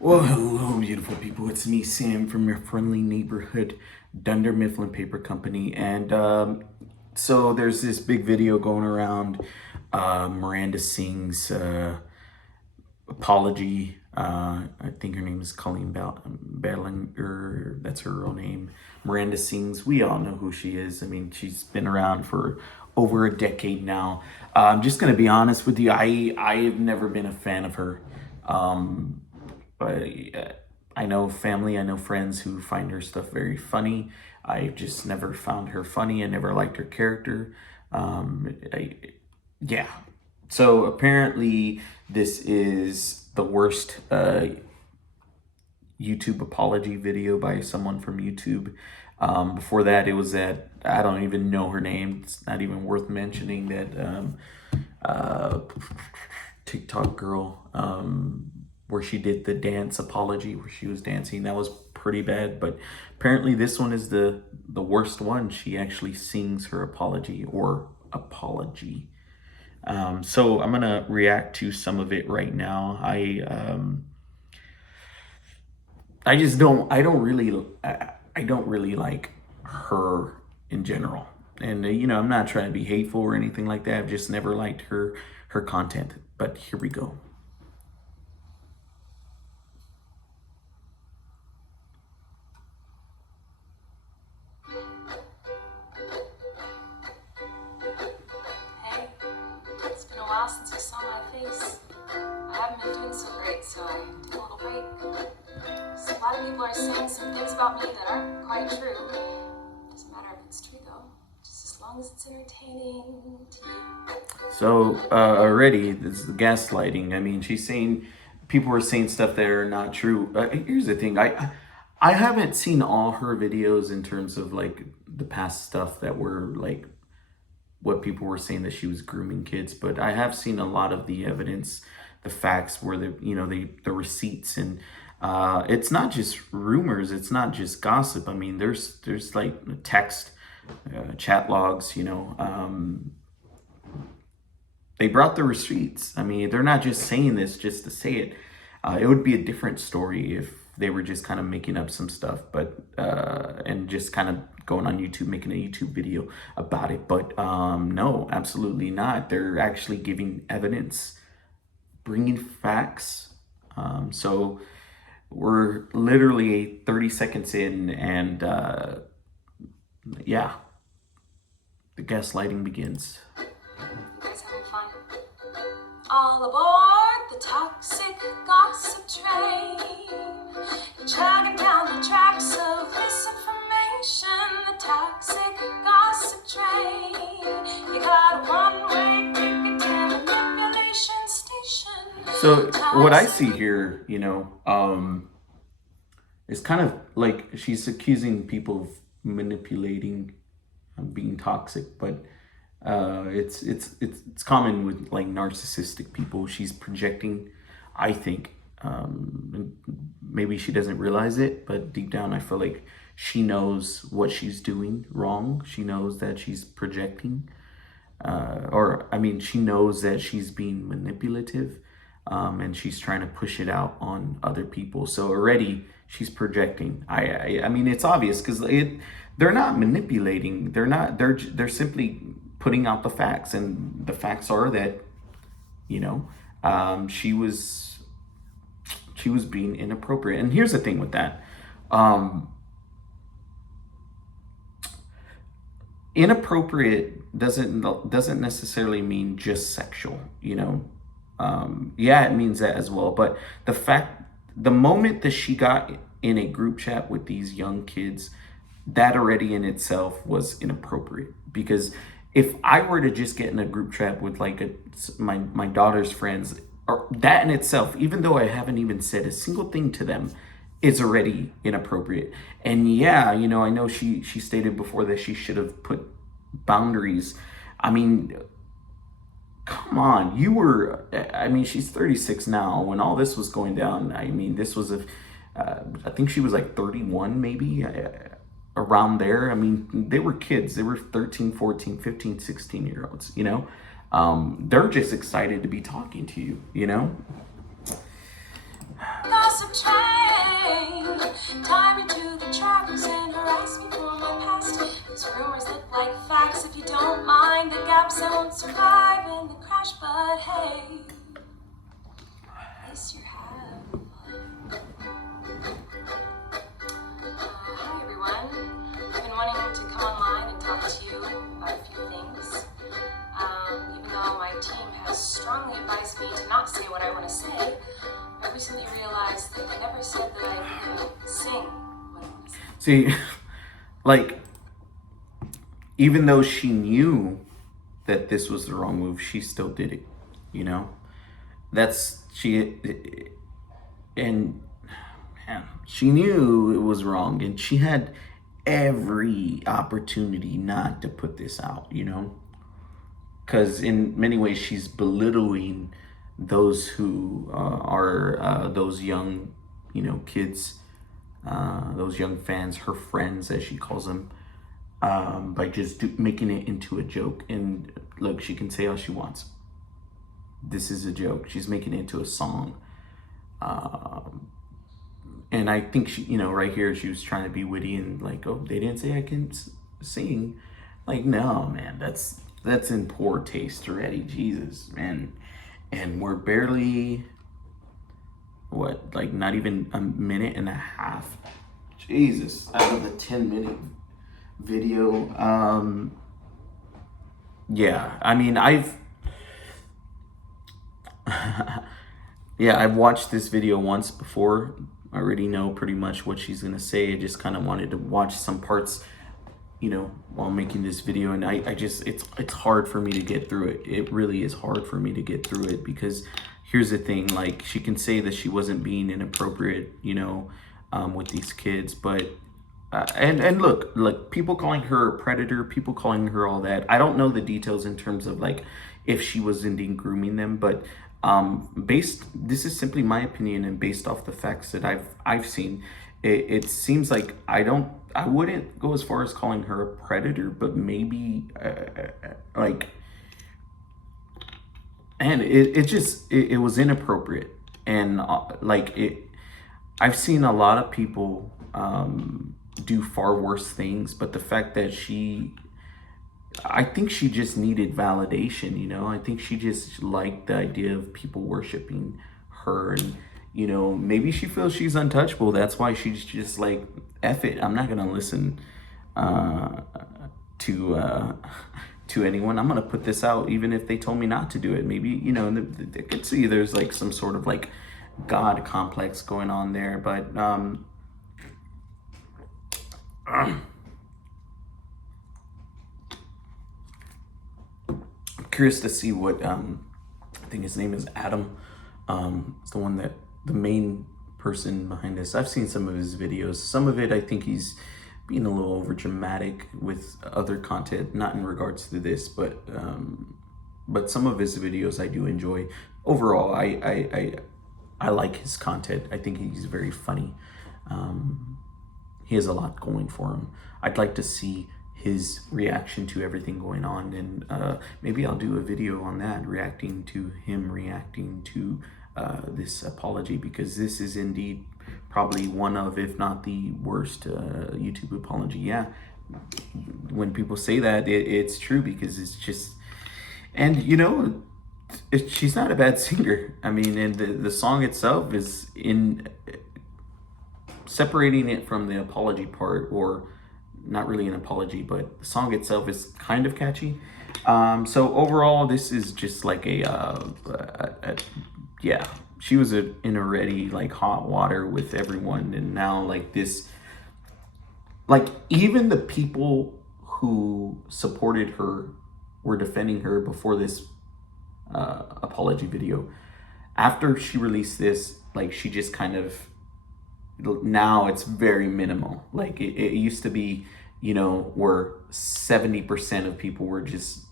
Well, hello, beautiful people. It's me, Sam, from your friendly neighborhood Dunder Mifflin Paper Company. And so there's this big video going around. Miranda Singh's apology. I think her name is Colleen Ballinger. That's her real name. Miranda Sings. We all know who she is. I mean, she's been around for over a decade now. I'm just gonna be honest with you. I have never been a fan of her. But I know family, I know friends who find her stuff very funny. I just never found her funny. I never liked her character. Yeah. So apparently, this is the worst YouTube apology video by someone from YouTube. Before that, it was that I don't even know her name. It's not even worth mentioning that uh, TikTok girl where she did the dance apology where she was dancing. That was pretty bad, but apparently this one is the worst one. She actually sings her apology or apology. So I'm gonna react to some of it right now. I just don't I don't really like her in general. And I'm not trying to be hateful or anything like that. I've just never liked her content. But here we go. Hey, it's been a while since you saw my face. I haven't been doing so great, so I took a little break. So a lot of people are saying some things about me that aren't quite true. Doesn't matter if it's true though, just as long as it's entertaining to you. So already this is the gaslighting. I mean, she's saying people are saying stuff that are not true. Here's the thing. I haven't seen all her videos in terms of like the past stuff that were like what people were saying that she was grooming kids, but I have seen a lot of the evidence, the facts, where the receipts, and it's not just rumors, it's not just gossip. I mean, there's like text, chat logs. They brought the receipts. I mean, they're not just saying this just to say it. It would be a different story if they were just kind of making up some stuff, but and just kind of going on YouTube, making a YouTube video about it. But no, absolutely not. They're actually giving evidence, bringing facts. So we're literally 30 seconds in, and yeah, the gaslighting begins. You guys having fun? All aboard the toxic gossip train. You're chugging down the tracks of misinformation. The toxic gossip train. You got a one-way ticket to manipulation station. So what I see here, is kind of like she's accusing people of manipulating, being toxic, but it's common with like narcissistic people. She's projecting, I think, and maybe she doesn't realize it, but deep down, I feel like she knows what she's doing wrong. She knows that she's projecting, or I mean, she knows that she's being manipulative, and she's trying to push it out on other people. So already she's projecting. I mean, it's obvious because they're not manipulating. They're simply putting out the facts, and the facts are that she was being inappropriate. And here's the thing with that. Inappropriate doesn't necessarily mean just sexual. Yeah, it means that as well. But the moment that she got in a group chat with these young kids, that already in itself was inappropriate. Because if I were to just get in a group chat with like my daughter's friends, or that in itself, even though I haven't even said a single thing to them, is already inappropriate. And yeah, I know she stated before that she should have put boundaries. I mean, come on, she's 36 now. When all this was going down, I mean, this was I think she was like 31 maybe, around there. I mean, they were kids. They were 13, 14, 15, 16-year-olds, They're just excited to be talking to you. gossip train. Tie me to the tracks and harass me for my past. These rumors look like facts. If you don't mind the gaps, I won't survive in the crash. But hey, at least you're having fun. Hi everyone. I've been wanting to come online and talk to you about a few things. Even though my team has strongly advised me to not say what I want to say, I recently realized that they never said that I could sing what I want to say. See, like, even though she knew that this was the wrong move, she still did it, you know? And man, she knew it was wrong, and she had every opportunity not to put this out, you know? Because in many ways, she's belittling those who are those young, you know, kids, those young fans, her friends, as she calls them, by just making it into a joke. And look, she can say all she wants. This is a joke. She's making it into a song. And I think she, you know, right here, she was trying to be witty and like, oh, they didn't say I can sing. Like, no, man, that's in poor taste already. Jesus, man. And we're barely, what, like not even a minute and a half. Jesus, out of the 10-minute video. Yeah, I mean, yeah, I've watched this video once before. I already know pretty much what she's gonna say. I just kind of wanted to watch some parts, you know, while making this video, and I just, it's hard for me to get through it. It really is hard for me to get through it, because here's the thing, like, she can say that she wasn't being inappropriate, you know, with these kids, but and look, people calling her a predator, people calling her all that. I don't know the details in terms of like if she was indeed grooming them, but this is simply my opinion, and based off the facts that I've seen, it seems like I wouldn't go as far as calling her a predator, but maybe like, and it was inappropriate, and I've seen a lot of people do far worse things, but the fact that I think she just needed validation, you know? I think she just liked the idea of people worshiping her, and, you know, maybe she feels she's untouchable. That's why she's just like, F it, I'm not gonna listen to anyone. I'm gonna put this out even if they told me not to do it. Maybe, you know, they could see there's like some sort of like God complex going on there, but I'm curious to see what I think his name is Adam. It's the main person behind this. I've seen some of his videos. Some of it, I think he's being a little over dramatic with other content, not in regards to this, but some of his videos I do enjoy. Overall, I like his content. I think he's very funny. He has a lot going for him. I'd like to see his reaction to everything going on, and maybe I'll do a video on that, reacting to this apology, because this is indeed probably one of, if not the worst YouTube apology. Yeah, when people say that, it's true, because it's just, and you know, she's not a bad singer. I mean, and the song itself is in separating it from the apology part, or not really an apology, but the song itself is kind of catchy. So overall, this is just like yeah, she was in already like hot water with everyone, and now like this, like even the people who supported her were defending her before this apology video. After she released this, like, she just kind of, now it's very minimal. Like it used to be, you know, where 70% of people were just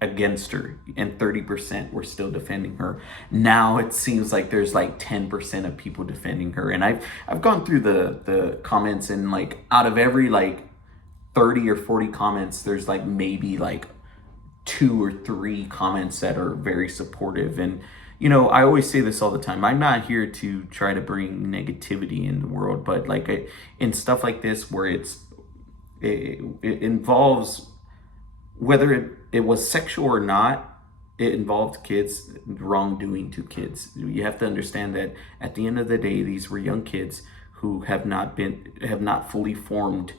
against her and 30% were still defending her. Now it seems like there's like 10% of people defending her. And I've gone through the comments, and like out of every like 30 or 40 comments, there's like maybe like 2 or 3 comments that are very supportive. And you know, I always say this all the time. I'm not here to try to bring negativity in the world, but like in stuff like this where it involves, whether it was sexual or not, it involved kids, wrongdoing to kids. You have to understand that at the end of the day, these were young kids who have not fully formed,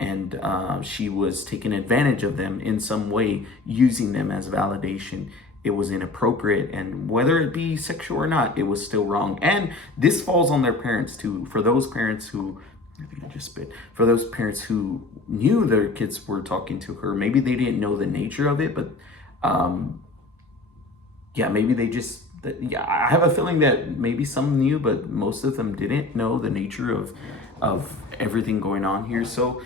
and she was taking advantage of them in some way, using them as validation. It was inappropriate, and whether it be sexual or not, it was still wrong. And this falls on their parents too. For those parents who, I think I just spit. For those parents who knew their kids were talking to her, maybe they didn't know the nature of it, but yeah, maybe they just, yeah, I have a feeling that maybe some knew, but most of them didn't know the nature of everything going on here. So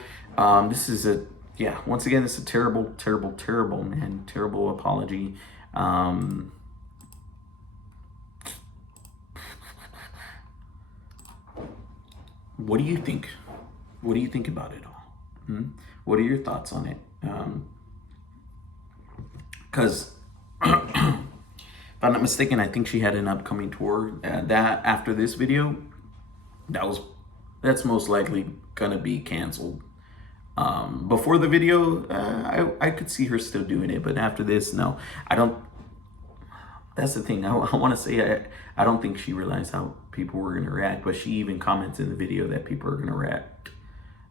this is a, yeah, once again, this is a terrible, terrible, terrible, man, terrible apology. What do you think? What do you think about it all? What are your thoughts on it? Because if I'm not mistaken, I think she had an upcoming tour that after this video, that's most likely gonna be canceled. Before the video, I could see her still doing it, but after this, no, I don't. That's the thing. I want to say I don't think she realized how people were gonna react, but she even comments in the video that people are gonna react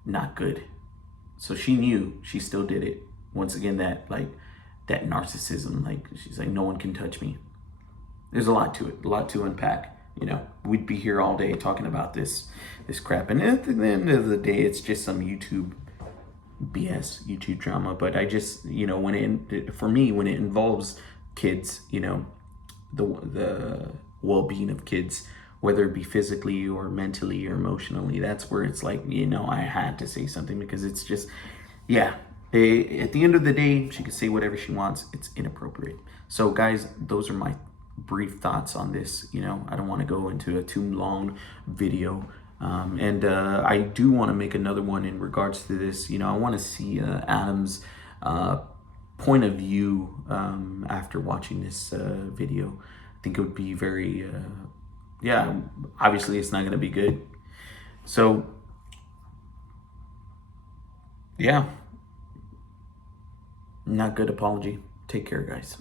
not good. So she knew, she still did it. Once again, that narcissism, like she's like, no one can touch me. There's a lot to it, a lot to unpack. You know, we'd be here all day talking about this crap, and at the end of the day, it's just some YouTube BS, YouTube drama. But I just, you know, for me, when it involves kids, you know, the well-being of kids, whether it be physically or mentally or emotionally, that's where it's like, you know, I had to say something, because it's just, yeah. At the end of the day, she can say whatever she wants. It's inappropriate. So guys, those are my brief thoughts on this. You know, I don't want to go into a too long video. And I do want to make another one in regards to this. You know, I want to see Adam's point of view after watching this video. I think it would be very, yeah, obviously it's not going to be good. So, yeah. Not good apology. Take care, guys.